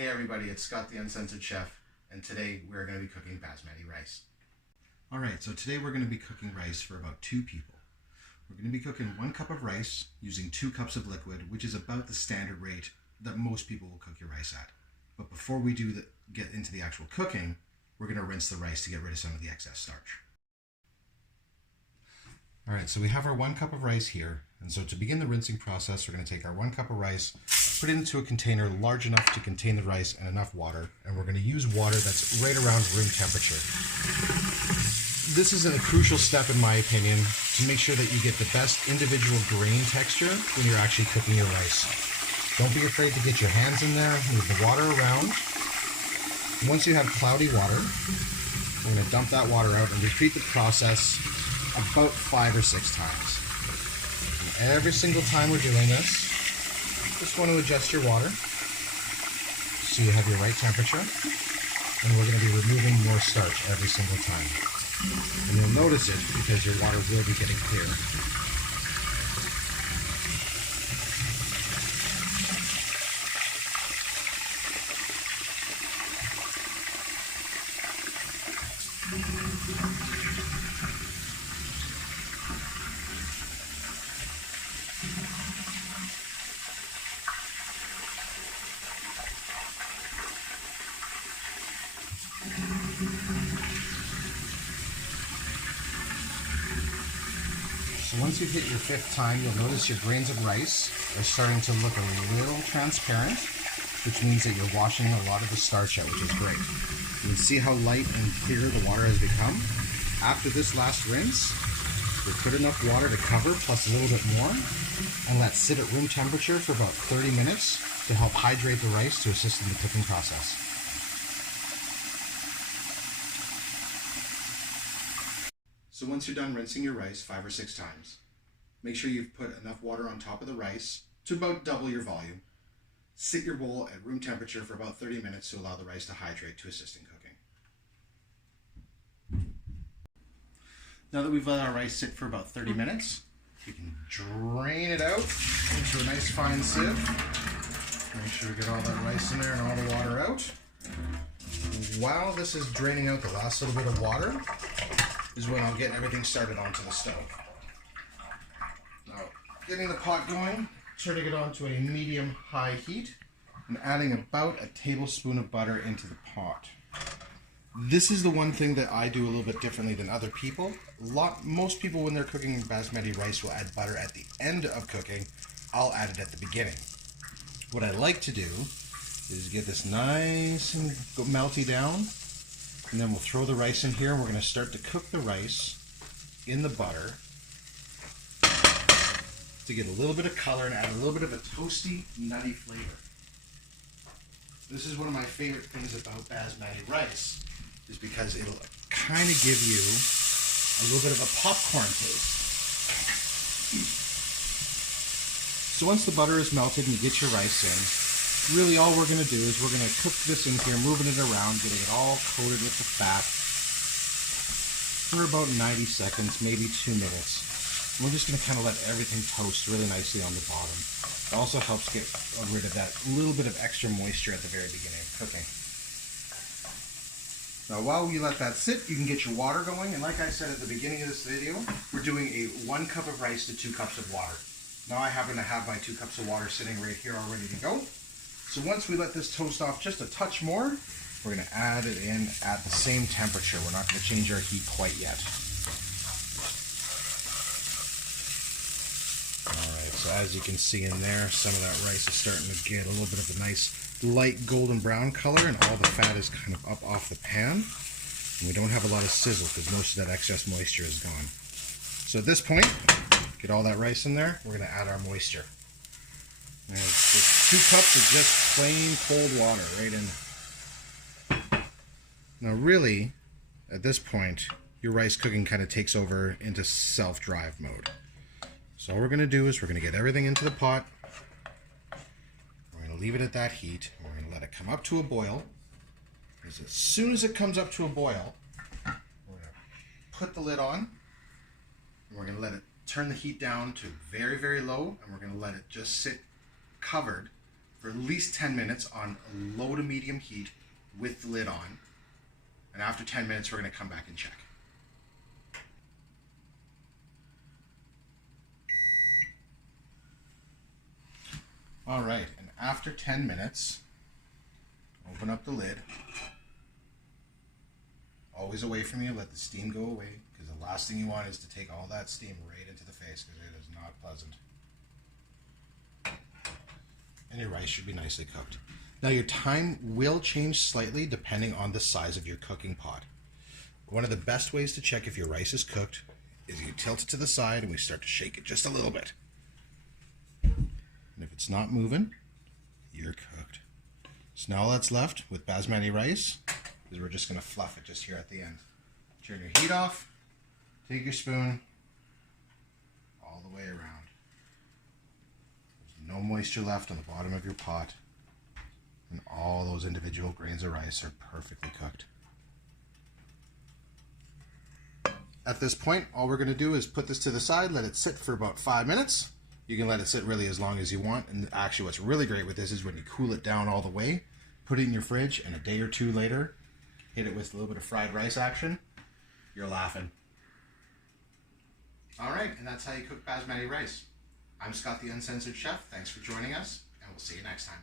Hey everybody, it's Scott the Uncensored Chef, and today we're going to be cooking basmati rice. Alright, so today we're going to be cooking rice for about 2 people. We're going to be cooking 1 cup of rice using 2 cups of liquid, which is about the standard rate that most people will cook your rice at. But before we get into the actual cooking, we're going to rinse the rice to get rid of some of the excess starch. Alright, so we have our 1 cup of rice here, and so to begin the rinsing process, we're going to take our 1 cup of rice, put it into a container large enough to contain the rice and enough water, and we're going to use water that's right around room temperature. This is a crucial step in my opinion to make sure that you get the best individual grain texture when you're actually cooking your rice. Don't be afraid to get your hands in there, move the water around. Once you have cloudy water, we're going to dump that water out and repeat the process about 5 or 6 times. And every single time we're doing this, just want to adjust your water so you have your right temperature, and we're going to be removing more starch every single time. And you'll notice it because your water will be getting clear. So once you've hit your 5th time, you'll notice your grains of rice are starting to look a little transparent, which means that you're washing a lot of the starch out, which is great. You can see how light and clear the water has become. After this last rinse, we put enough water to cover, plus a little bit more, and let sit at room temperature for about 30 minutes to help hydrate the rice to assist in the cooking process. So once you're done rinsing your rice 5 or 6 times, make sure you've put enough water on top of the rice to about double your volume. Sit your bowl at room temperature for about 30 minutes to allow the rice to hydrate to assist in cooking. Now that we've let our rice sit for about 30 minutes, you can drain it out into a nice fine sieve. Make sure we get all that rice in there and all the water out. While this is draining out the last little bit of water, is when I'm getting everything started onto the stove. Now, getting the pot going, turning it on to a medium-high heat, and adding about a tablespoon of butter into the pot. This is the one thing that I do a little bit differently than other people. Most people, when they're cooking basmati rice, will add butter at the end of cooking. I'll add it at the beginning. What I like to do is get this nice and melty down, and then we'll throw the rice in here, and we're going to start to cook the rice in the butter to get a little bit of color and add a little bit of a toasty, nutty flavor. This is one of my favorite things about basmati rice, is because it'll kind of give you a little bit of a popcorn taste. So once the butter is melted and you get your rice in, really all we're going to do is we're going to cook this in here, moving it around, getting it all coated with the fat for about 90 seconds, maybe 2 minutes. And we're just going to kind of let everything toast really nicely on the bottom. It also helps get rid of that little bit of extra moisture at the very beginning of cooking. Now while you let that sit, you can get your water going, and like I said at the beginning of this video, we're doing a 1 cup of rice to 2 cups of water. Now I happen to have my 2 cups of water sitting right here all ready to go. So once we let this toast off just a touch more, we're going to add it in at the same temperature. We're not going to change our heat quite yet. Alright, so as you can see in there, some of that rice is starting to get a little bit of a nice light golden brown color, and all the fat is kind of up off the pan. And we don't have a lot of sizzle because most of that excess moisture is gone. So at this point, get all that rice in there, we're going to add our moisture. And it's 2 cups of just plain cold water right in. Now really, at this point, your rice cooking kind of takes over into self-drive mode. So all we're going to do is we're going to get everything into the pot. We're going to leave it at that heat. We're going to let it come up to a boil. Because as soon as it comes up to a boil, we're going to put the lid on. And we're going to let it turn the heat down to very, very low. And we're going to let it just sit covered for at least 10 minutes on low to medium heat with the lid on. And after 10 minutes, we're going to come back and check. All right, and after 10 minutes, open up the lid. Always away from you, let the steam go away, because the last thing you want is to take all that steam right into the face, because it is not pleasant. And your rice should be nicely cooked. Now your time will change slightly depending on the size of your cooking pot. One of the best ways to check if your rice is cooked is you tilt it to the side and we start to shake it just a little bit. And if it's not moving, you're cooked. So now all that's left with basmati rice is we're just going to fluff it just here at the end. Turn your heat off, take your spoon, all the way around. There's no moisture left on the bottom of your pot, and all those individual grains of rice are perfectly cooked. At this point, all we're going to do is put this to the side, let it sit for about 5 minutes. You can let it sit really as long as you want, and actually what's really great with this is when you cool it down all the way, put it in your fridge, and a day or two later, hit it with a little bit of fried rice action, you're laughing. All right, and that's how you cook basmati rice. I'm Scott, the Uncensored Chef. Thanks for joining us, and we'll see you next time.